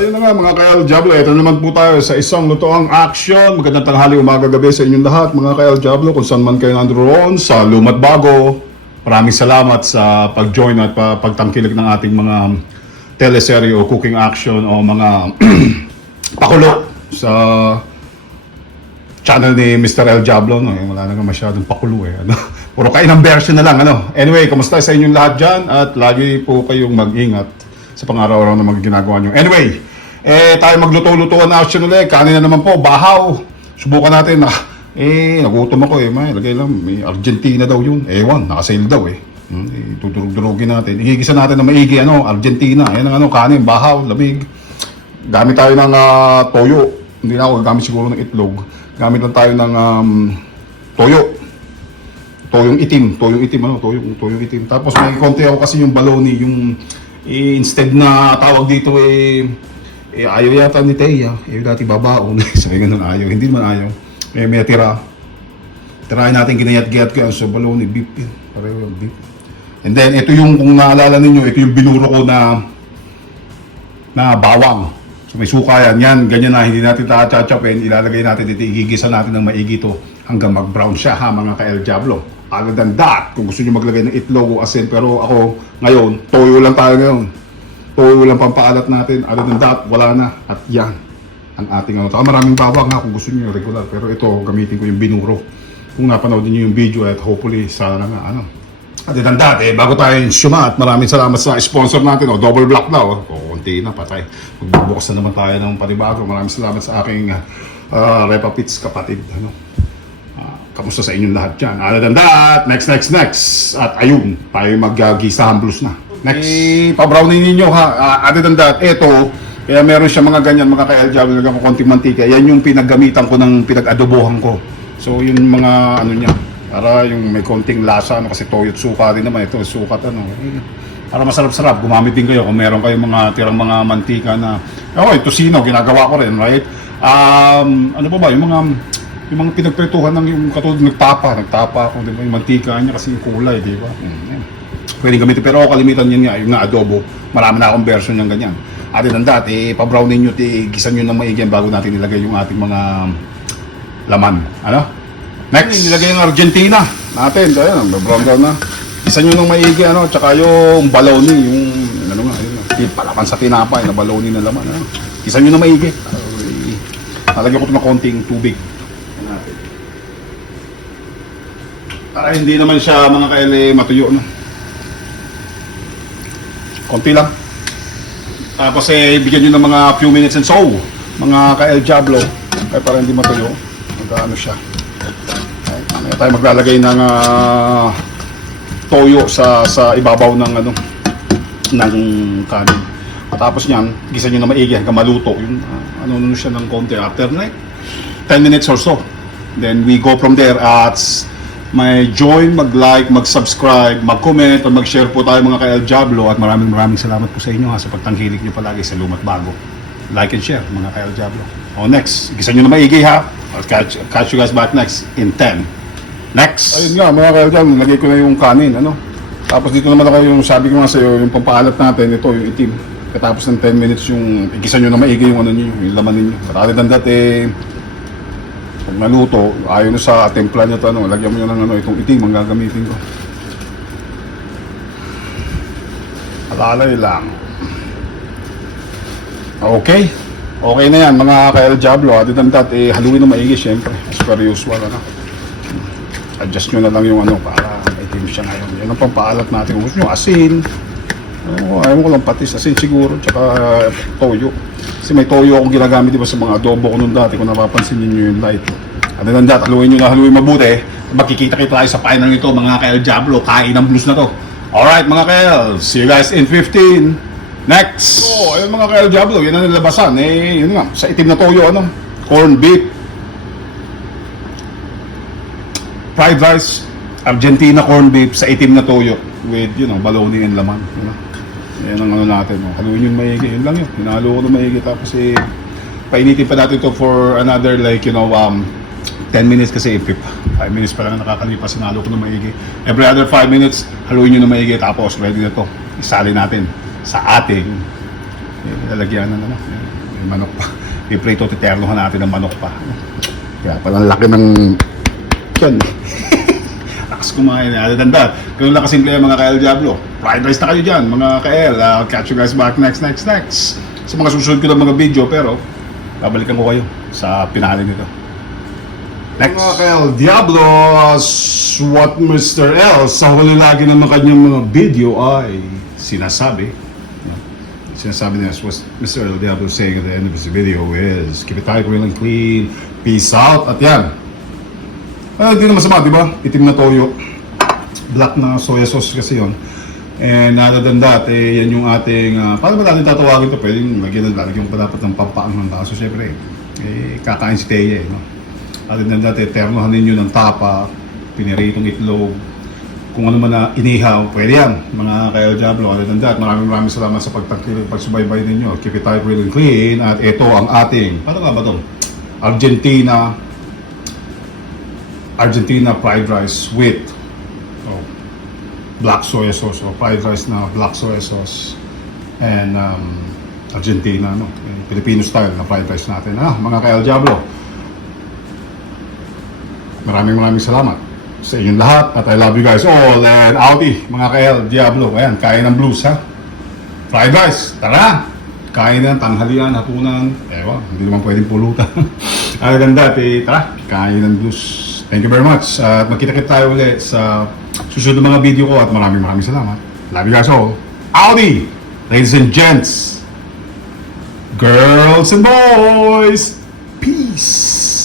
Ayun na nga mga ka-El Diablo, ito naman po tayo sa isang lutoang action. Magandang tanghali, umaga, gabi sa inyong lahat mga ka-El Diablo, kung saan man kayo nandoon sa Luma't Bago. Maraming salamat sa pag-join at pagtangkilik ng ating mga teleserye o cooking action o mga pakulo sa channel ni Mr. El Diablo. No? Wala na nga masyadong pakulo eh. Ano? Puro kainang version na lang. Ano? Anyway, kamusta sa inyong lahat dyan? At lagi po kayong mag-ingat sa pang-araw-araw na mga ginagawa nyo. Anyway, tayo magluto-lutuan na action ulit. Kanin na naman po, bahaw. Subukan natin. Nagutom ako eh. Lagay lang, may Argentina daw yun. Ewan, nakasail daw eh. Tutulog-durugin natin. Igigisa natin na maigi, Argentina. Ayan ang kanin, bahaw, lamig. Gamit tayo ng toyo. Hindi na ako gagamit siguro ng itlog. Gamit lang tayo ng toyo. Toyong itim, toyong itim. Tapos may konti ako kasi yung baloney, yung instead na tawag dito ayaw yata ni Teya, dati babaon. Sabi ganun ayaw, hindi naman ayaw. May tira. Tirahin natin ginayat-gayat ko so baloney, beef yun. Pareho yung beef. And then ito yung, kung naalala ninyo, ito yung binuro ko na bawang. So may suka yan, ganyan na, hindi natin tatachapin, ilalagay natin dito, igigisa natin ng maigi to hanggang mag-brown siya ha mga ka-El Diablo. Other than that, kung gusto nyo maglagay ng itlog o asin, pero ako ngayon, toyo lang tayo ngayon. Toyo lang pampaalat natin. Other than that, wala na. At yan, ang ating maraming bawang ha kung gusto nyo regular, pero ito, gamitin ko yung binuro. Kung napanood nyo yung video at hopefully, sana nga, Other than that, bago tayo sumat, maraming salamat sa sponsor natin, Double Black na, konti na, patay. Magbubukas na naman tayo ng panibago. Maraming salamat sa aking Repa Pits kapatid, kamusta sa inyong lahat dyan? Other than that, next. At ayun, tayo mag-gisahan blues na. Next. Pa-browning ninyo ha. Other than that, eto, kaya meron siya mga ganyan, mga ka-El Diablo, nagkakong konting mantika. Yan yung pinaggamitan ko ng pinag-adobohan ko. So, yun mga niya, para yung may konting lasa, kasi toyo at suka din naman. Ito, sukat, para masarap-sarap, gumamit din kayo kung meron kayong mga tirang mga mantika na, tosino, ginagawa ko rin, right? Ano pa ba, yung mga pinagpretuhan ng yung katulad nagtapa ako, di ba? Yung mantika niya kasi yung kulay, di ba? Pwede gamitin, pero kalimitan yan nga, yung adobo, marami na akong version ng ganyan. Other than that, pa-brownin nyo, gisan nyo ng maigi bago natin nilagay yung ating mga laman. Next, nilagay yung Argentina natin, ayan, brown down na. Gisan nyo ng maigi, tsaka yung baloney, yung, palakan sa tinapay na baloney na laman, Gisan nyo ng maigi. Nalagyan ko ito ng konting tubig. Para hindi naman siya mga ka-El matuyo, konti lang. Tapos bigyan nyo ng mga few minutes and so, mga ka-El Diablo, para hindi matuyo. Magkaano siya. Mamaya tayo maglalagay ng toyo sa ibabaw ng ng kanin. Tapos niyan, gisa nyo na maigi hanggang maluto. Yung siya ng konti. After 10 minutes or so. Then we go from there at may join, mag-like, mag-subscribe, mag-comment, at mag-share po tayo mga ka-El Diablo. At maraming salamat po sa inyo sa pagtangkilik nyo palagi sa Luma't Bago. Like and share mga ka-El Diablo. Next, gisa nyo na maigi ha. I'll catch you guys back next in 10. Next! Ayun nga mga ka-El Diablo, lagay ko na yung kanin. Tapos dito naman ako yung sabi ko nga sa'yo, yung pampaalat natin, ito yung itim. Katapos ng 10 minutes yung igisa nyo na maigi yung yung laman ninyo. Rather than that, pag naluto, ayaw na sa templa nyo ito, lagyan mo nyo ng itong itim ang gagamitin ko. Alalay lang. Okay na yan mga ka-El Diablo. Other than that, haluin na maigi syempre, as per usual. Adjust nyo na lang yung para itim siya ngayon. Yan ang pampaalat natin. Gusto nyo asin, ayaw ko lang patis, asin siguro, tsaka toyo. Kasi may toyo akong ginagamit diba sa mga adobo ko nung dati, kung napapansin niyo yung light. Other than that, haluin mabuti. Magkikita-kita tayo sa final nito mga ka-El Diablo. Kain ng blues na to. Alright mga ka-El, see you guys in 15. Next! Ayun mga ka-El Diablo, yun ang nilabasan. Yun nga, sa itim na toyo, corn beef, fried rice, Argentina corn beef sa itim na toyo with, baloney and laman. Yan ang natin. Haluin yung maigi. Yun lang yun. Hinalo ko na maigi. Tapos painitin pa natin ito for another 10 minutes kasi 5 minutes pa lang nakakalipas. Hinalo ko na maigi. Every other 5 minutes, haluin nyo na maigi. Tapos ready na to. Isali natin sa ating Lalagyan na naman. May manok pa. Iprito, titernohan natin ng manok pa. Kaya pala ang laki ng yan. Lakas kumain. Other than that, ganun lang kasimple mga ka-El Diablo. Fried rice na kayo dyan, mga ka-El. I'll catch you guys back next. Sa mga susunod ko ng mga video, pero babalikan ko kayo sa pinali nito. Next. Mga ka-El Diablo, what Mr. L sa huli lagi ng kanyang mga video ay sinasabi niya, was Mr. El Diablo saying at the end of this video is keep it tight, real and clean, peace out, at yan. Hindi na masama, di ba? Itim na toyo, black na soya sauce kasi yon. And other than that, yan yung ating, paano ba natin tatawagin ito? Pwedeng lalagyan pa dapat ng pampaang ng kaso. Siyempre, kakain si Teya, no? Other than that, ternohan ninyo ng tapa, piniritong itlog, kung ano man na inihaw, pwede yan, mga ka-El Diablo. Other than that, maraming salamat sa pagtangkilik, pagsubaybay ninyo. Keep it tight, real and clean. At ito ang ating, paano nga ba ito? Argentina fried rice with black soy sauce, o fried rice na black soy sauce, and Argentina, no? Filipino style na fried rice natin. Mga ka-El Diablo, maraming salamat sa inyong lahat, at I love you guys all, and outie, mga ka-El Diablo. Ayan, kain ng blues, ha? Fried rice, tara! Kain ng tanghalian, hapunan, hindi naman pwedeng pulutan. Other than that, tara, kain ng blues. Thank you very much. At magkita-kita tayo ulit sa susunod na mga video ko, at maraming salamat. Love you guys all. Audi! Ladies and gents, girls and boys, peace!